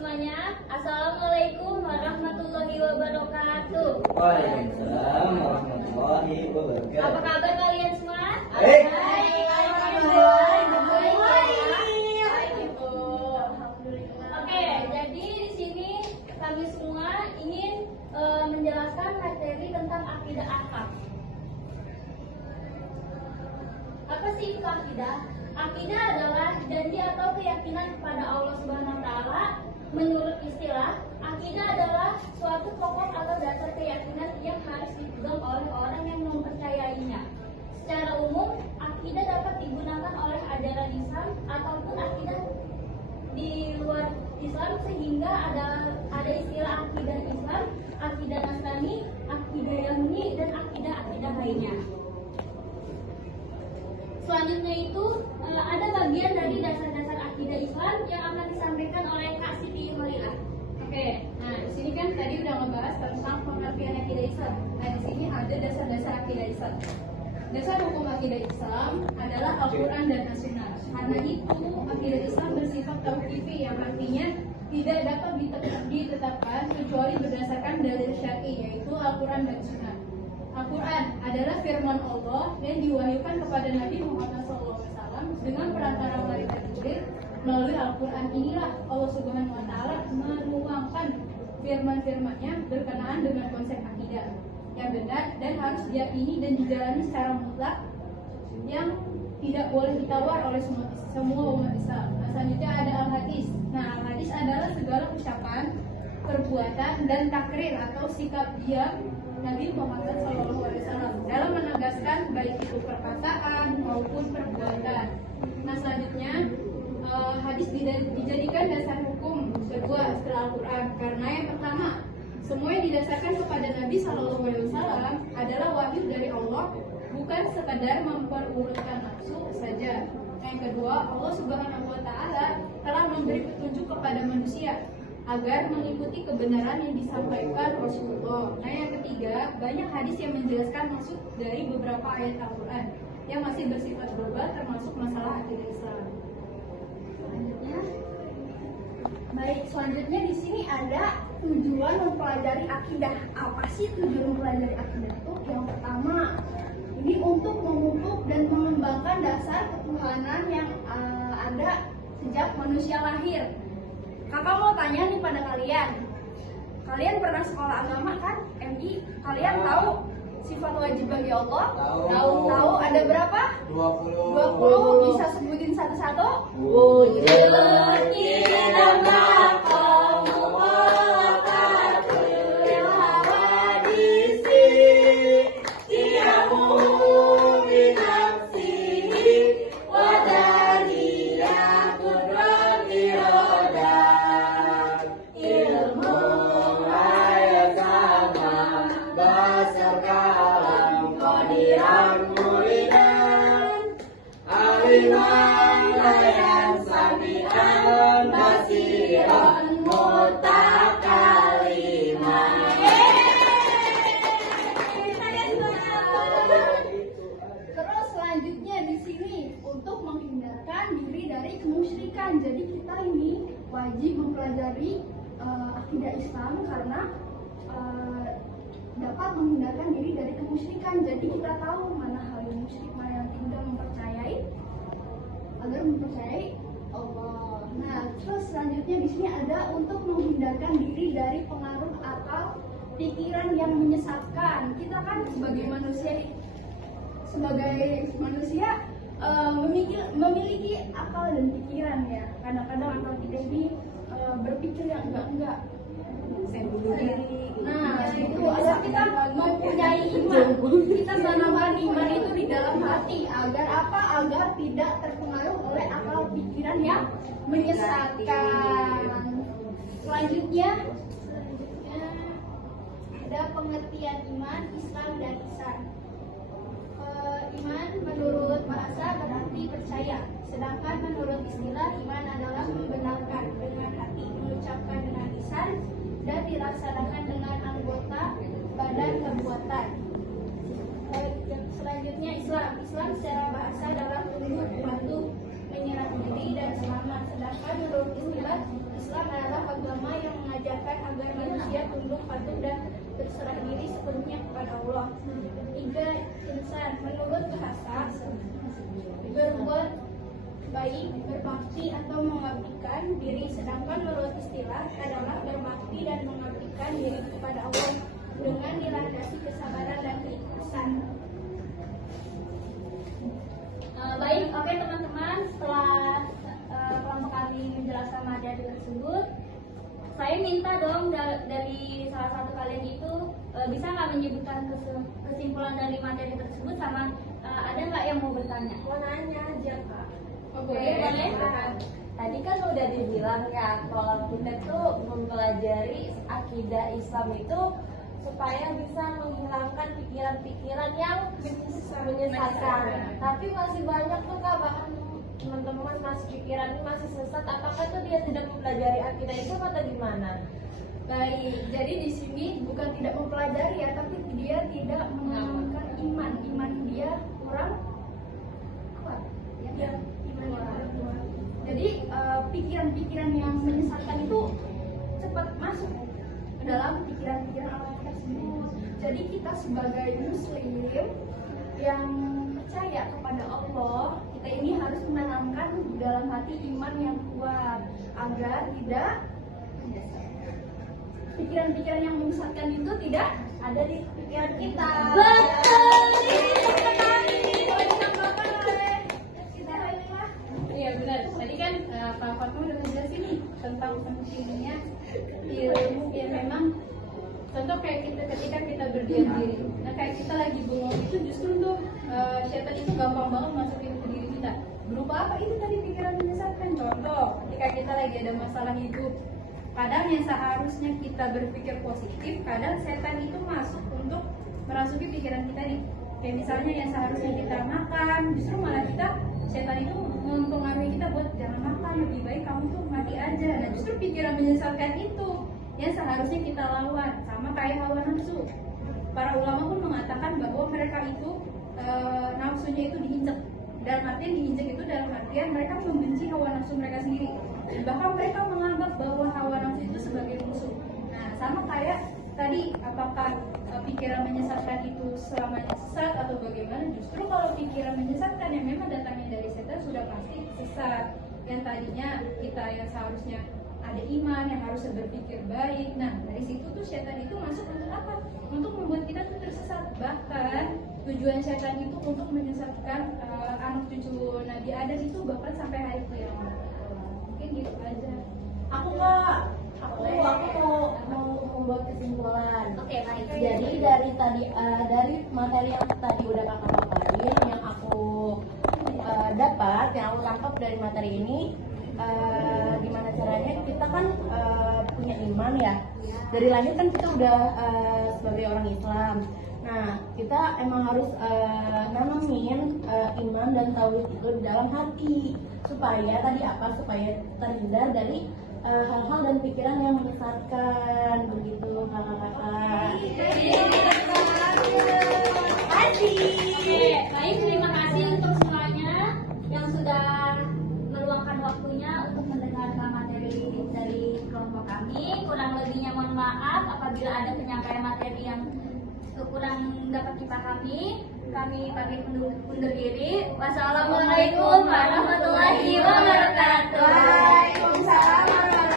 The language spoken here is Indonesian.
semuanya. Assalamualaikum warahmatullahi wabarakatuh. Waalaikumsalam warahmatullahi wabarakatuh. Apa kabar kalian semua? Baik. Oke, jadi di sini kami semua ingin menjelaskan materi tentang akidah akhlak. Apa sih itu akidah? Akidah adalah janji atau keyakinan kepada Allah Subhanahu wa taala. Menurut istilah, akidah adalah suatu pokok atau dasar keyakinan yang harus dipegang oleh orang yang mempercayainya. Secara umum, akidah dapat digunakan oleh ajaran Islam ataupun akidah di luar Islam, sehingga ada istilah akidah Islam, akidah Nasrani, akidah Yahudi, dan akidah lainnya. Selanjutnya itu ada bagian dari dasar-dasar akidah Islam yang akan disampaikan oleh Kak Siti Horila. Oke, nah di sini kan tadi udah ngebahas tentang pengertian akidah Islam. Nah di sini ada dasar-dasar akidah Islam. Dasar hukum akidah Islam adalah Al-Quran dan As-Sunnah. Karena itu akidah Islam bersifat tauqifi, yang artinya tidak dapat ditetapkan kecuali berdasarkan dalil syar'i, yaitu Al-Quran dan Sunnah. Al-Quran adalah firman Allah yang diwahyukan kepada Nabi Muhammad SAW dengan perantara malaikat Jibril. Melalui Al-Quran inilah Allah Subhanahu wa taala menuangkan firman-firmannya berkenaan dengan konsep akidah yang benar dan harus diyakini dan dijalani secara mutlak, yang tidak boleh ditawar oleh semua umat Islam. Nah, selanjutnya ada Al-Hadis. Nah, Al-Hadis adalah segala ucapan, perbuatan, dan takrir atau sikap diam Nabi Muhammad SAW dalam menegaskan baik itu perkataan maupun perbuatan. Nah, selanjutnya hadis dijadikan dasar hukum kedua setelah Al-Quran, karena yang pertama, semua yang didasarkan kepada Nabi SAW adalah wahyu dari Allah, bukan sekadar memperurutkan nafsu saja. Yang kedua, Allah Subhanahu wa taala telah memberi petunjuk kepada manusia agar mengikuti kebenaran yang disampaikan Rasulullah. Nah, yang ketiga, banyak hadis yang menjelaskan maksud dari beberapa ayat Al-Quran yang masih bersifat global, termasuk masalah akidah Islam. Selanjutnya di sini ada tujuan mempelajari akidah. Apa sih tujuan mempelajari akidah itu? Yang pertama, ini untuk memupuk dan mengembangkan dasar ketuhanan yang ada sejak manusia lahir. Kakak mau tanya nih pada kalian. Kalian pernah sekolah agama kan? MI. Kalian tahu sifat wajib bagi Allah? Tahu. Ada berapa? 20. Bisa sebutin satu-satu? Terus selanjutnya di sini untuk menghindarkan diri dari kemusyrikan. Jadi kita ini wajib mempelajari akidah Islam karena dapat menghindarkan diri dari kemusyrikan. Jadi kita tahu mana hal yang musyrik, mana yang tidak mempercayai, agar mempercayai Allah. Nah, terus selanjutnya di sini ada untuk menghindarkan diri dari pengaruh atau pikiran yang menyesatkan. Kita kan sebagai manusia memiliki akal dan pikiran ya. Kadang-kadang akal kita ini berpikir yang enggak. Saya bunuh diri. Nah, itu agar kita mempunyai iman. Kita tanamkan iman itu di dalam hati agar apa? Agar tidak terpengaruh oleh akal pikiran yang menyesatkan. Selanjutnya ada pengertian iman, Islam, dan ihsan. Iman menurut bahasa berarti percaya, sedangkan menurut istilah iman adalah membenarkan dengan hati, mengucapkan dengan lisan, dan dilaksanakan dengan anggota badan perbuatan. Selanjutnya Islam. Islam secara bahasa adalah tunduk, patuh, menyerah diri, dan selamat. Sedangkan menurut istilah Islam adalah agama mengajarkan agar manusia tunduk patuh dan berserah diri sepenuhnya kepada Allah. 3. Insan, menurut bahasa, berbuat baik, berbakti atau mengabdikan diri, sedangkan menurut istilah adalah berbakti dan mengabdikan diri kepada Allah dengan dilandasi kesabaran dan keikhlasan. Baik, oke teman-teman, setelah kelompok kami menjelaskan materi tersebut, saya minta dong dari salah satu kalian itu bisa nggak menyebutkan kesimpulan dari materi tersebut, sama ada nggak yang mau bertanya? Mau nanya aja kak. Oke, boleh. Tadi kan udah dibilang ya kalau kita tuh mempelajari akidah Islam itu supaya bisa menghilangkan pikiran-pikiran yang menyesatkan. Tapi masih banyak tuh kak, bahkan teman-teman masih pikirannya masih sesat. Apakah tuh dia tidak mempelajari akidah Islam atau gimana? Baik, jadi di sini bukan tidak mempelajari ya, tapi dia tidak mengamalkan iman. Iman dia kurang kuat. Ya, iman dia kurang kuat. Jadi pikiran-pikiran yang menyesatkan itu cepat masuk ke dalam pikiran-pikiran orang tersebut. Jadi kita sebagai muslim yang percaya kepada Allah, kita ini harus menanamkan di dalam hati iman yang kuat agar tidak pikiran-pikiran yang menyesatkan itu tidak Ada di pikiran kita. Betul. Iya benar. Tadi kan Kak Fatma udah menjelasin nih tentang pentingnya ilmu yang memang contoh kayak kita ketika kita berdiam diri. Nah kayak kita lagi bengong itu justru tuh setan itu gampang banget masukin ke diri kita. Berupa apa? Itu tadi pikiran menyesatkan. Contoh ketika kita lagi ada masalah hidup, kadang yang seharusnya kita berpikir positif, kadang setan itu masuk untuk merasuki pikiran kita nih. Kayak misalnya yang seharusnya kita makan, justru malah setan itu mempengaruhi kita buat jangan makan, lebih baik kamu tuh mati aja. Nah justru pikiran menyesatkan itu yang seharusnya kita lawan, sama kayak hawa nafsu. Para ulama pun mengatakan bahwa mereka itu nafsunya itu diinjak. Dalam artian diinjak itu dalam artian mereka membenci hawa nafsu mereka sendiri. Bahkan mereka menganggap bahwa hawa nafsu itu sebagai musuh. Nah sama kayak tadi, apakah pikiran menyesatkan itu selamanya sesat atau bagaimana? Justru kalau pikiran menyesatkan yang memang datangnya dari setan sudah pasti sesat. Yang tadinya kita yang seharusnya ada iman, yang harusnya berpikir baik. Nah dari situ tuh setan itu masuk untuk apa? Untuk membuat kita tuh tersesat. Bahkan tujuan setan itu untuk menyesatkan anak cucu Nabi Adam itu bahkan sampai hari kiamat. Mungkin gitu aja. Aku mau membuat kesimpulan. Oke, baik. Jadi dari materi yang tadi udah kakak paparin, yang aku dapat, yang aku tangkap dari materi ini, gimana caranya kita kan punya iman ya. Dari lahir kan kita udah sebagai orang Islam. Nah kita emang harus nanamin iman dan tauhid itu di dalam hati supaya terhindar dari hal-hal dan pikiran yang menyesatkan, begitu kakak-kakak. Oke, baik, terima kasih untuk semuanya yang sudah meluangkan waktunya untuk mendengarkan materi dari kelompok kami. Kurang lebihnya mohon maaf apabila ada penyampaian materi yang kurang dapat dipahami. Kami pamit undur diri. Wassalamualaikum warahmatullahi wabarakatuh. Waalaikumsalam.